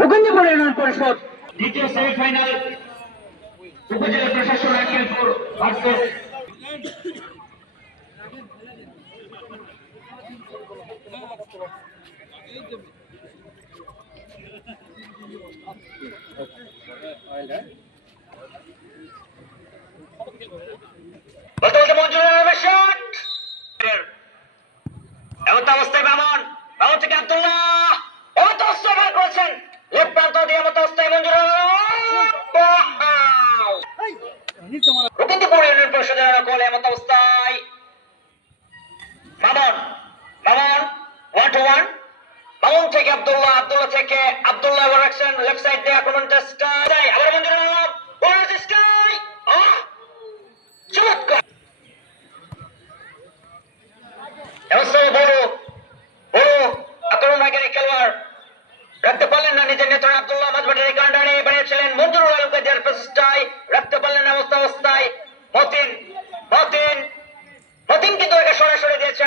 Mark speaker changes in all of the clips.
Speaker 1: উগন্দিপুর union পরিষদ দ্বিতীয় semifinal উপজেলা প্রশাসন আকিলপুর ভার্সেস আলমের শট এমন থেকে আব্দুল্লাহ রাখছেন লেফট সাইড দিয়ে আক্রমণ চেষ্টা আবার চমৎকার। খেলোয়াড়। না নিজের বানিয়েছিলেন অবস্থা অবস্থায়। মতিন মতিন মতিন কিন্তু সরাসরি দিয়েছেন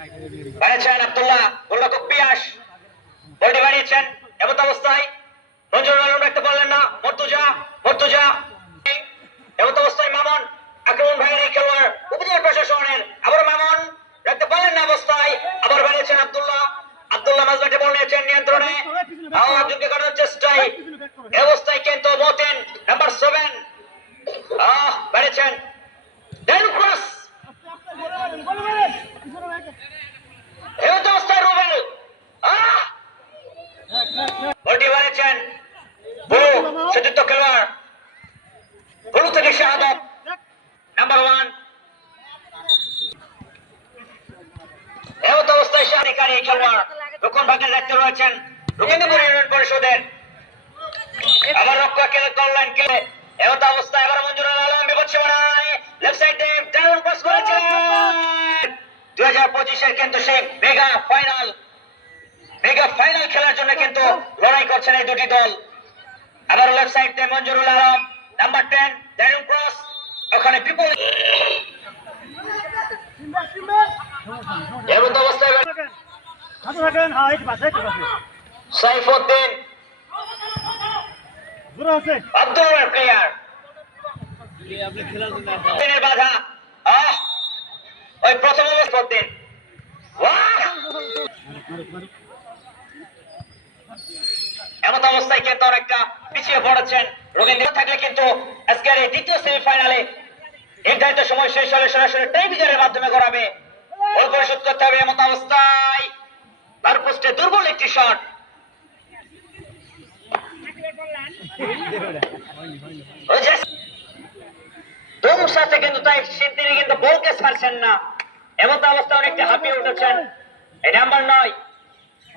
Speaker 1: আব্দুল্লাহ গোলরক্ষক পিয়াস। বলটি অবস্থায়। আলম রাখতে পারলেন না। মর্তুজা মর্তুজা। অবস্থায় মামন আক্রমণ ভাইয়ের এই খেলোয়াড় উপজেলা প্রশাসনের। আবার মামন রাখতে পারলেন না অবস্থায়। আবার আব্দুল্লাহ। আব্দুল্লাহ বল নিয়েছেন নিয়ন্ত্রণে। আও একজনকে কাটানোর চেষ্টায়। অবস্থায় কিন্তু মতেন নাম্বার সেভেন আহ বানিয়েছেন ডেন ক্রস এমন অবস্থায় রুবেল আহ বলটি বানিয়েছেন বুলু সতীর্থ খেলোয়াড় বুলু থেকে শাহাদত নাম্বার ওয়ান এমত মঞ্জুর আলম বিপদ লেফট সাইডে ডাউন পাস দুই হাজার পঁচিশের কিন্তু সেই মেগা ফাইনাল মেগা ফাইনাল খেলার জন্য কিন্তু লড়াই করছেন এই দুটি দল। আবার লেফট সাইড দিয়ে মঞ্জুরুল আলম নাম্বার টেন ড্যানিম ক্রস ওখানে বিপুল এর মতো অবস্থায় সাইফুদ্দিন। আব্দুল প্লেয়ার দিনের বাধা। আহ! ওই প্রথম অবস্থায় এমত অবস্থায় কিন্তু অনেকটা পিছিয়ে পড়েছেন। রবীন্দ্র থাকলে কিন্তু আজকের এই দ্বিতীয় সেমিফাইনালে নির্ধারিত সময় শেষ হলে সরাসরি টেলিভিশনের মাধ্যমে করাবে গোল পরিশোধ করতে হবে এমত অবস্থায়। তার পোস্টে দুর্বল একটি শট। ওই যে দৌড় সাথে কিন্তু তাই তিনি কিন্তু বলকে ছাড়ছেন না। এমত অবস্থা অনেকটা হাঁপিয়ে উঠেছেন। এই নাম্বার নয়।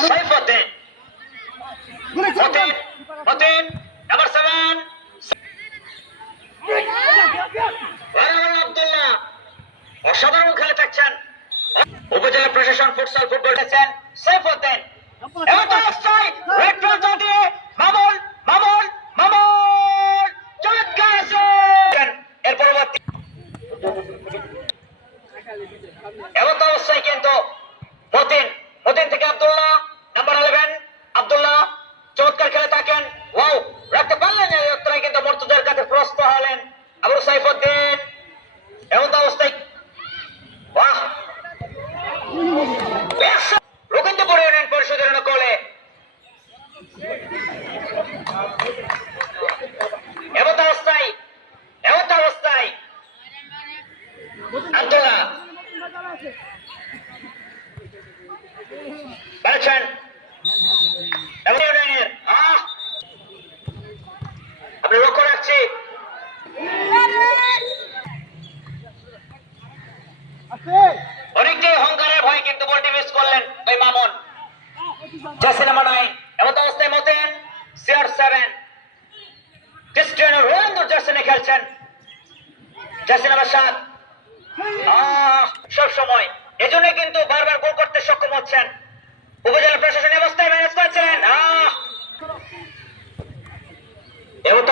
Speaker 1: সাইফুদ্দিন মতিন মতিন নাম্বার সেভেন ওয়ারানুল আব্দুল্লাহ, অসাধারণ খেলে থাকছেন। উপজেলা প্রশাসন, ফুটসল, ফুটবল খেলছেন সাইফুদ্দিন এমন অবস্থায় রেড প্রান্ত দিয়ে মামুন মামুন মামুন চমৎকার আছে এর পরবর্তী এমন অবস্থায় কিন্তু মতিন মতিন থেকে আব্দুল্লাহ নাম্বার ইলেভেন আব্দুল্লাহ চমৎকার খেলে থাকেন ওয়াও রাখতে পারলেন না এই উত্তরায় কিন্তু মর্তুদের কাছে প্রস্ত হলেন আবু সাইফুদ্দিন এমন অবস্থায় বাহ রবীন্দ্রপুর ইউনিয়ন পরিষদের অনুকূলে এমন অবস্থায় এমন অবস্থায় আব্দুল্লাহ রাখছি। অনেকটাই অহংকারের ভয় কিন্তু বলটি মিস করলেন ওই মামুন। জার্সি নাম্বার নাইন এমন অবস্থায় Motin seven. Cristiano Ronaldo jersey খেলছেন। জার্সি নাম্বার সাত। সব সময়। এজন্য কিন্তু বারবার গোল করতে সক্ষম হচ্ছেন। উপজেলা প্রশাসনের অবস্থায় ম্যানেজ করছেন। এবং